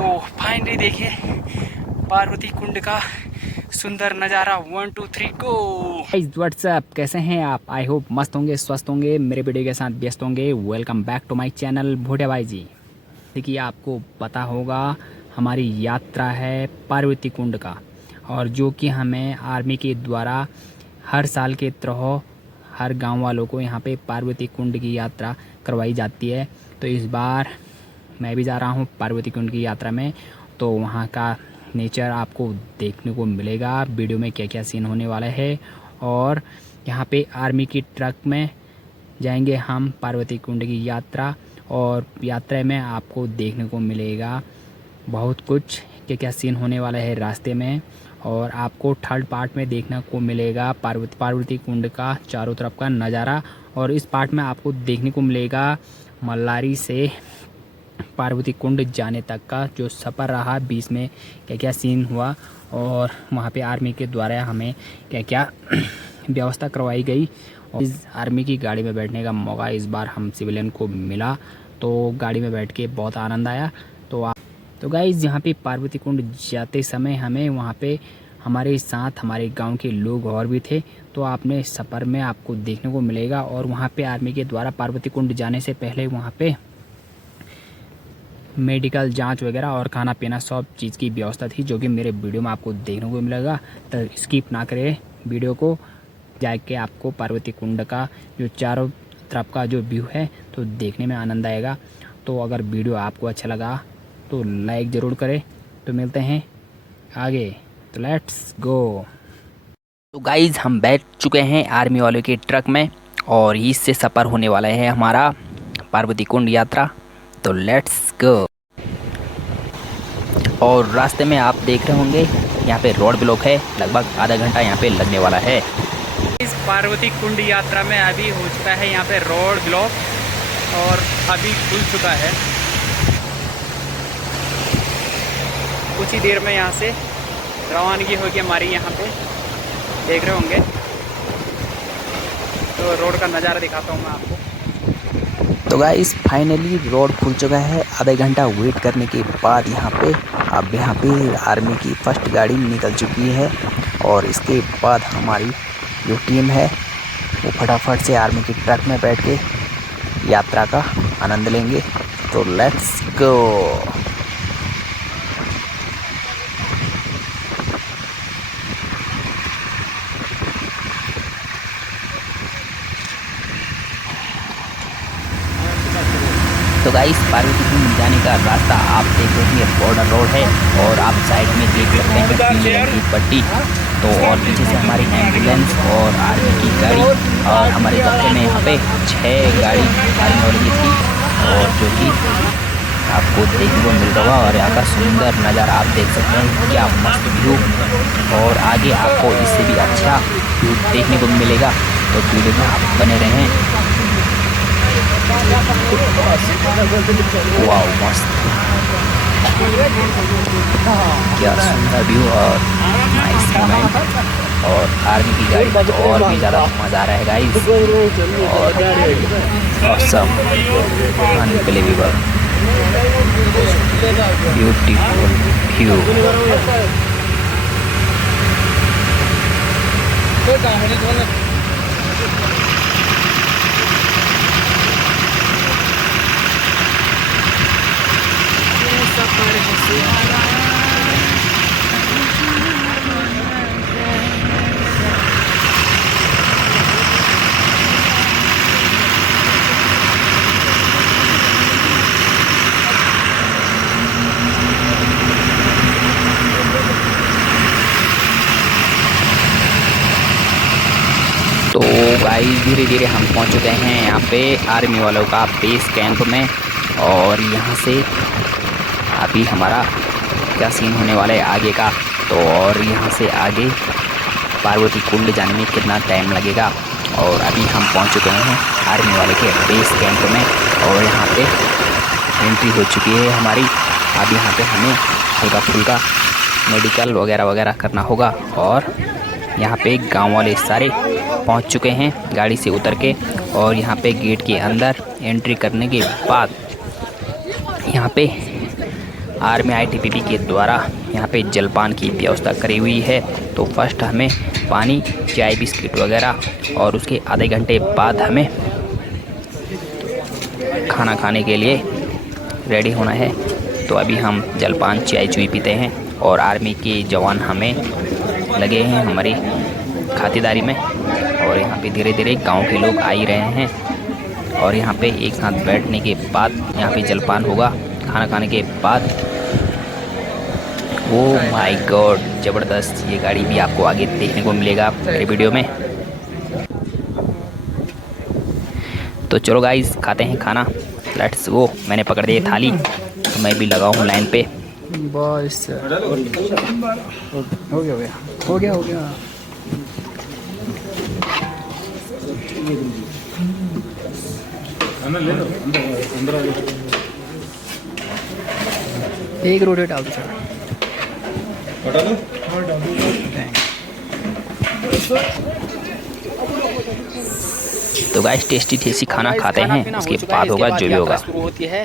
तो फाइनली देखिए पार्वती कुंड का सुंदर नज़ारा। 1 2 3 गो। व्हाट्सअप, कैसे हैं आप? आई होप मस्त होंगे, स्वस्थ होंगे, मेरे वीडियो के साथ व्यस्त होंगे। Welcome back to my channel Bhotia भाई जी। देखिए आपको पता होगा हमारी यात्रा है पार्वती कुंड का, और जो कि हमें आर्मी के द्वारा हर साल के तरह हर गांव वालों को यहाँ पे पार्वती कुंड की यात्रा करवाई जाती है। तो इस बार मैं भी जा रहा हूँ पार्वती कुंड की यात्रा में। तो वहाँ का नेचर आपको देखने को मिलेगा, वीडियो में क्या क्या सीन होने वाला है। और यहाँ पे आर्मी की ट्रक में जाएंगे हम पार्वती कुंड की यात्रा, और यात्रा में आपको देखने को मिलेगा बहुत कुछ, क्या क्या सीन होने वाला है रास्ते में। और आपको थर्ड पार्ट में देखने को मिलेगा पार्वती कुंड का चारों तरफ का नज़ारा। और इस पार्ट में आपको देखने को मिलेगा मल्लारी से पार्वती कुंड जाने तक का जो सफ़र रहा, बीच में क्या क्या सीन हुआ, और वहाँ पे आर्मी के द्वारा हमें क्या क्या व्यवस्था करवाई गई। और इस आर्मी की गाड़ी में बैठने का मौका इस बार हम सिविलियन को मिला, तो गाड़ी में बैठ के बहुत आनंद आया। तो गाइज़ यहाँ पे पार्वती कुंड जाते समय हमें वहाँ पे हमारे साथ हमारे गांव के लोग और भी थे, तो आपने सफ़र में आपको देखने को मिलेगा। और वहाँ पे आर्मी के द्वारा पार्वती कुंड जाने से पहले वहाँ पे मेडिकल जांच वगैरह और खाना पीना सब चीज़ की व्यवस्था थी, जो कि मेरे वीडियो में आपको देखने को मिलेगा। तो स्किप ना करें वीडियो को, जाके आपको पार्वती कुंड का जो चारों तरफ का जो व्यू है तो देखने में आनंद आएगा। तो अगर वीडियो आपको अच्छा लगा तो लाइक ज़रूर करें। तो मिलते हैं आगे, तो लेट्स गो। तो गाइज़ हम बैठ चुके हैं आर्मी वालों के ट्रक में, और इससे सफ़र होने वाला है हमारा पार्वती कुंड यात्रा। तो लेट्स गो। और रास्ते में आप देख रहे होंगे यहाँ पे रोड ब्लॉक है, लगभग आधा घंटा यहाँ पे लगने वाला है। इस पार्वती कुंड यात्रा में अभी हो चुका है यहाँ पे रोड ब्लॉक, और अभी खुल चुका है। कुछ ही देर में यहाँ से रवानगी होगी हमारी, यहाँ पे देख रहे होंगे। तो रोड का नज़ारा दिखाता हूँ मैं आपको। तो गाइस फाइनली रोड खुल चुका है। आधे घंटा वेट करने के बाद अब यहाँ पे आर्मी की फर्स्ट गाड़ी निकल चुकी है, और इसके बाद हमारी जो टीम है वो फटाफट से आर्मी की ट्रक में बैठ के यात्रा का आनंद लेंगे। तो लेट्स गो। तो गाइस पार्वती कुंड जाने का रास्ता आप देख रहे हैं, बॉर्डर रोड है, और आप साइड में देख सकते हैं पीले रंग की पट्टी। तो और पीछे से हमारी एम्बुलेंस और आर्मी की गाड़ी, और हमारे दफ्तर में यहाँ पे 6 गाड़ी आर्मी वाली की थी, और जो कि आपको देखने को मिल रहा है। और यहाँ का सुंदर नज़ारा आप देख सकते हैं, क्या मस्त व्यू। और आगे आपको इससे भी अच्छा व्यू देखने को मिलेगा, तो वीडियो में आप बने रहें। वाओ मस्त, क्या सुंदर व्यू और नाइस मोमेंट। और आर्मी की गाड़ी का तो और भी ज़्यादा मज़ा आ रहा है गाइस, और ऑसम, अनबिलीवेबल, ब्यूटीफुल व्यू। तो गाइस धीरे धीरे हम पहुंच चुके हैं यहाँ पे आर्मी वालों का बेस कैंप में, और यहाँ से अभी हमारा क्या सीन होने वाला है आगे का। तो और यहाँ से आगे पार्वती कुंड जाने में कितना टाइम लगेगा। और अभी हम पहुँच चुके हैं आर्मी वाले के बेस कैंप में, और यहाँ पे एंट्री हो चुकी है हमारी। अब यहाँ पे हमें हल्का फुल्का मेडिकल वगैरह वगैरह करना होगा। और यहाँ पे गांव वाले सारे पहुँच चुके हैं गाड़ी से उतर के, और यहाँ पे गेट के अंदर एंट्री करने के बाद यहाँ पे आर्मी ITBP के द्वारा यहाँ पे जलपान की व्यवस्था करी हुई है। तो फर्स्ट हमें पानी, चाय, बिस्किट वगैरह और उसके आधे घंटे बाद हमें खाना खाने के लिए रेडी होना है। तो अभी हम जलपान चाय चुई पीते हैं और आर्मी के जवान हमें लगे हैं हमारी खातिरदारी में। और यहाँ पे धीरे धीरे गांव के लोग आ ही रहे हैं और यहाँ पे एक साथ बैठने के बाद यहाँ पे जलपान होगा। खाना खाने के बाद ओह माय गॉड, ज़बरदस्त। ये गाड़ी भी आपको आगे देखने को मिलेगा मेरे वीडियो में। तो चलो गाइस, खाते हैं खाना, लेट्स गो। मैंने पकड़ दी थाली, तो मैं भी लगा हूँ लाइन पे। बस हो गया। एक रोटी डाल दो सर। तो गाइस टेस्टी खाना खाते हैं, उसके बाद होगा जो भी होगा। शुरू होती है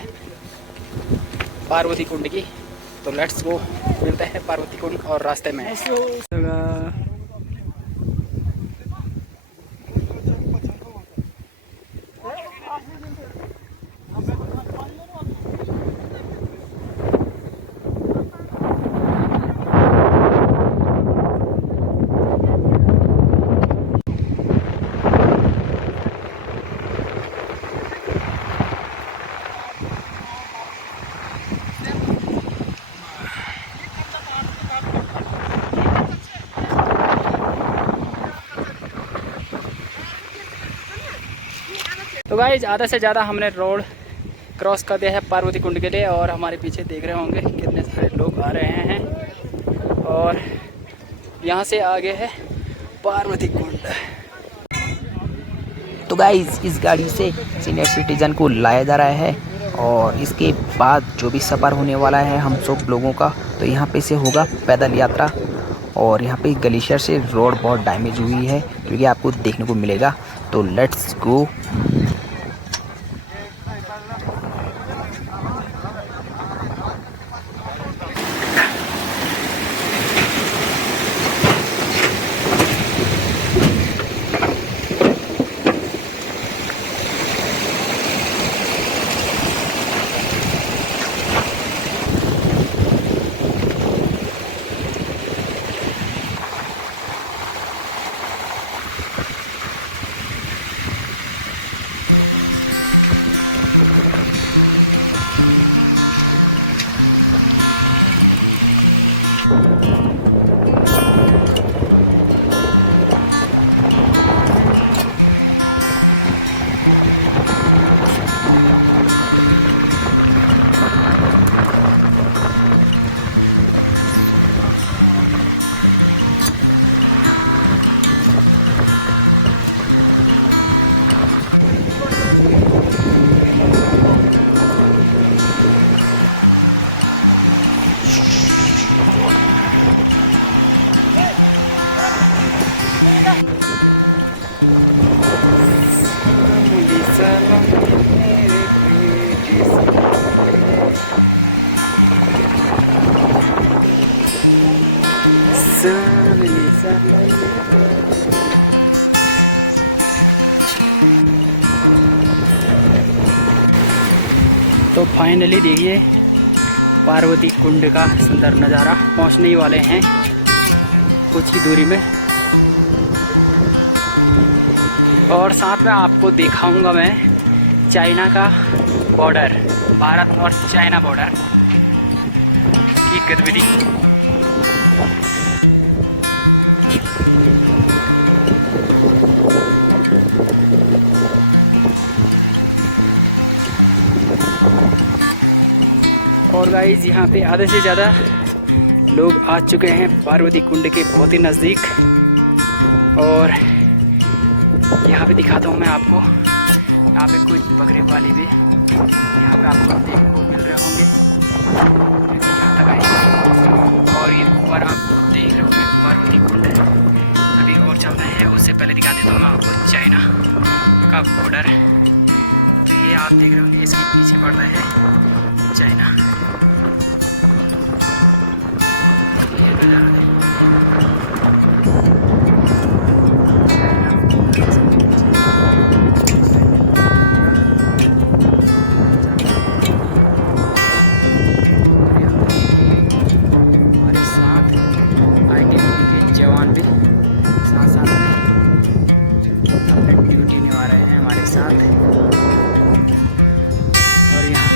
पार्वती कुंड की। तो लेट्स गो, मिलते हैं पार्वती कुंड और रास्ते में। तो गाइस आधा से ज़्यादा हमने रोड क्रॉस कर दिया है पार्वती कुंड के लिए। और हमारे पीछे देख रहे होंगे कितने सारे लोग आ रहे हैं। और यहाँ से आगे है पार्वती कुंड। तो गाइस इस गाड़ी से सीनियर सिटीजन को लाया जा रहा है और इसके बाद जो भी सफ़र होने वाला है हम सब लोगों का, तो यहाँ पे से होगा पैदल यात्रा। और यहाँ पे ग्लेशियर से रोड बहुत डैमेज हुई है, क्योंकि आपको देखने को मिलेगा। तो लेट्स गो। तो फाइनली देखिए पार्वती कुंड का सुंदर नज़ारा। पहुंचने ही वाले हैं कुछ ही दूरी में। और साथ में आपको दिखाऊंगा मैं चाइना का बॉर्डर, भारत और चाइना बॉर्डर की गतिविधि। और गाइस यहाँ पे आधे से ज़्यादा लोग आ चुके हैं पार्वती कुंड के बहुत ही नज़दीक। और यहाँ पे दिखाता हूँ मैं आपको, यहाँ पे कुछ बकरे वाले भी यहाँ पे आपको देखने को मिल रहे होंगे। यहाँ तक आए और ये ऊपर आप देख रहे होंगे पार्वती कुंड। अभी और चल रहे हैं, उससे पहले दिखा देता हूँ मैं आपको चाइना का बॉर्डर। तो ये आप देख रहे होंगे, इसके पीछे पड़ रहा है चाइना।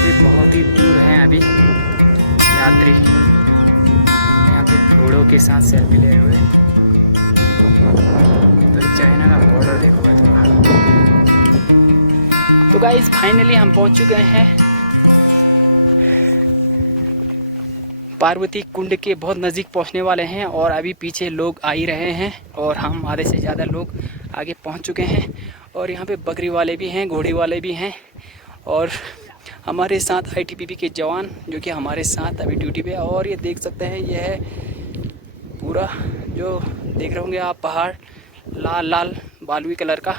से बहुत ही दूर हैं अभी यात्री, यहाँ पे घोड़ों के साथ सेल्फी ले हुए। तो चाइना का बॉर्डर देखो भाई। तो गाइस फाइनली हम पहुंच चुके हैं पार्वती कुंड के बहुत नज़दीक पहुंचने वाले हैं, और अभी पीछे लोग आ ही रहे हैं और हम आधे से ज़्यादा लोग आगे पहुंच चुके हैं। और यहाँ पे बकरी वाले भी हैं, घोड़ी वाले भी हैं, और हमारे साथ आईटीबीपी के जवान जो कि हमारे साथ अभी ड्यूटी पे। और ये देख सकते हैं, यह है पूरा जो देख रहे होंगे आप पहाड़ लाल लाल बालुई कलर का,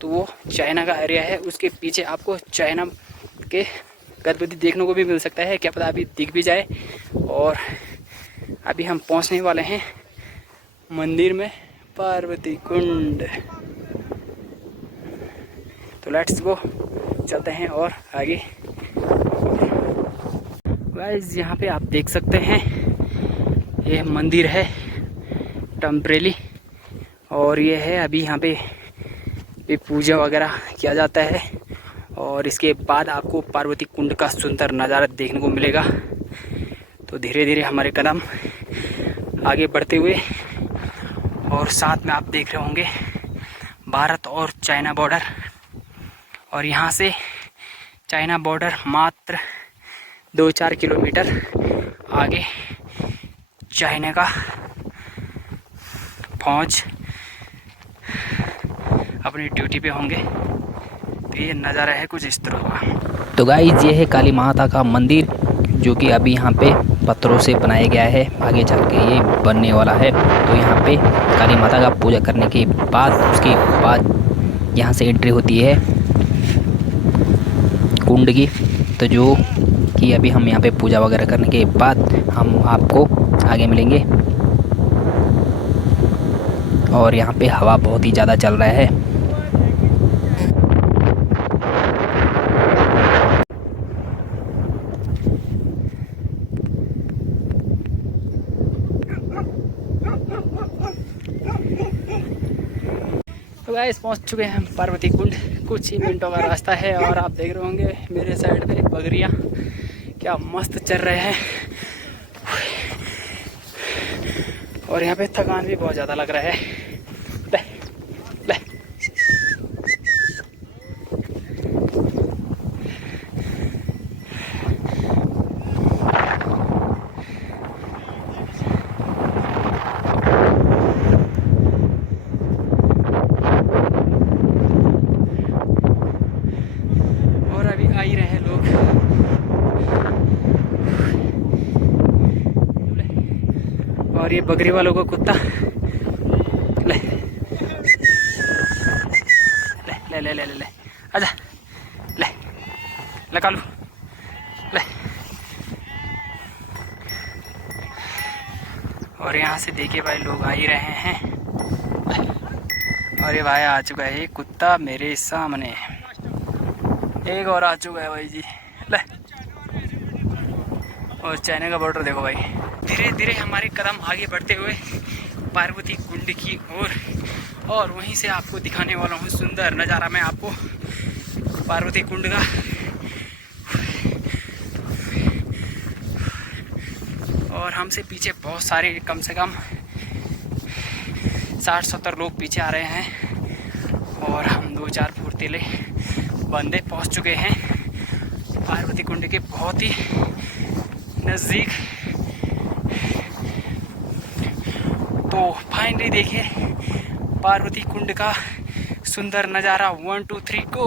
तो वो चाइना का एरिया है। उसके पीछे आपको चाइना के गणपति देखने को भी मिल सकता है, क्या पता अभी दिख भी जाए। और अभी हम पहुंचने वाले हैं मंदिर में, पार्वती कुंड। तो लेट्स गो, चलते हैं और आगे। गाइस यहाँ पे आप देख सकते हैं ये मंदिर है टेम्परेरी, और ये है अभी यहाँ पे पूजा वगैरह किया जाता है। और इसके बाद आपको पार्वती कुंड का सुंदर नज़ारा देखने को मिलेगा। तो धीरे धीरे हमारे कदम आगे बढ़ते हुए, और साथ में आप देख रहे होंगे भारत और चाइना बॉर्डर, और यहाँ से चाइना बॉर्डर मात्र 2-4 किलोमीटर आगे चाइना का फौज अपनी ड्यूटी पे होंगे। तो ये नज़ारा है कुछ इस तरह का। तो गाइस ये है काली माता का मंदिर, जो कि अभी यहाँ पे पत्थरों से बनाया गया है, आगे चल के ये बनने वाला है। तो यहाँ पे काली माता का पूजा करने के बाद उसके बाद यहाँ से एंट्री होती है कुंड की। तो जो कि अभी हम यहाँ पे पूजा वगैरह करने के बाद हम आपको आगे मिलेंगे। और यहाँ पे हवा बहुत ही ज़्यादा चल रहा है। तो गाइस पहुंच चुके हैं हम पार्वती कुंड, कुछ ही मिनटों का रास्ता है। और आप देख रहे होंगे मेरे साइड पे बकरियां क्या मस्त चल रहे हैं, और यहाँ पे थकान भी बहुत ज़्यादा लग रहा है। ले, ले। और अभी आ ही रहे हैं लोग। और ये बकरी वालों को कुत्ता ले ले ले ले ले ले आजा, ले ले कालू ले। और यहाँ से देखिए भाई लोग आ ही रहे हैं। और ये भाई आ चुका है, ये कुत्ता मेरे सामने, एक और आ चुका है भाई जी, ले। और चाइना का बॉर्डर देखो भाई। धीरे धीरे हमारे कदम आगे बढ़ते हुए पार्वती कुंड की ओर, और वहीं से आपको दिखाने वाला हूँ सुंदर नज़ारा मैं आपको पार्वती कुंड का। और हमसे पीछे बहुत सारे, कम से कम 60-70 लोग पीछे आ रहे हैं, और हम 2-4 फुर्तीले बंदे पहुंच चुके हैं पार्वती कुंड के बहुत ही नज़दीक। तो फाइनली देखिए पार्वती कुंड का सुंदर नज़ारा। 1 2 3 गो।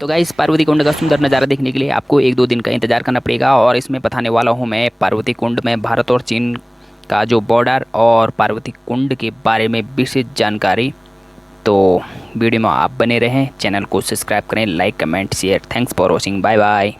तो गाइस पार्वती कुंड का सुंदर नज़ारा देखने के लिए आपको 1-2 दिन का इंतज़ार करना पड़ेगा। और इसमें बताने वाला हूँ मैं पार्वती कुंड में भारत और चीन का जो बॉर्डर और पार्वती कुंड के बारे में विशेष जानकारी। तो वीडियो में आप बने रहें, चैनल को सब्सक्राइब करें, like comment share. Thanks for watching, bye bye.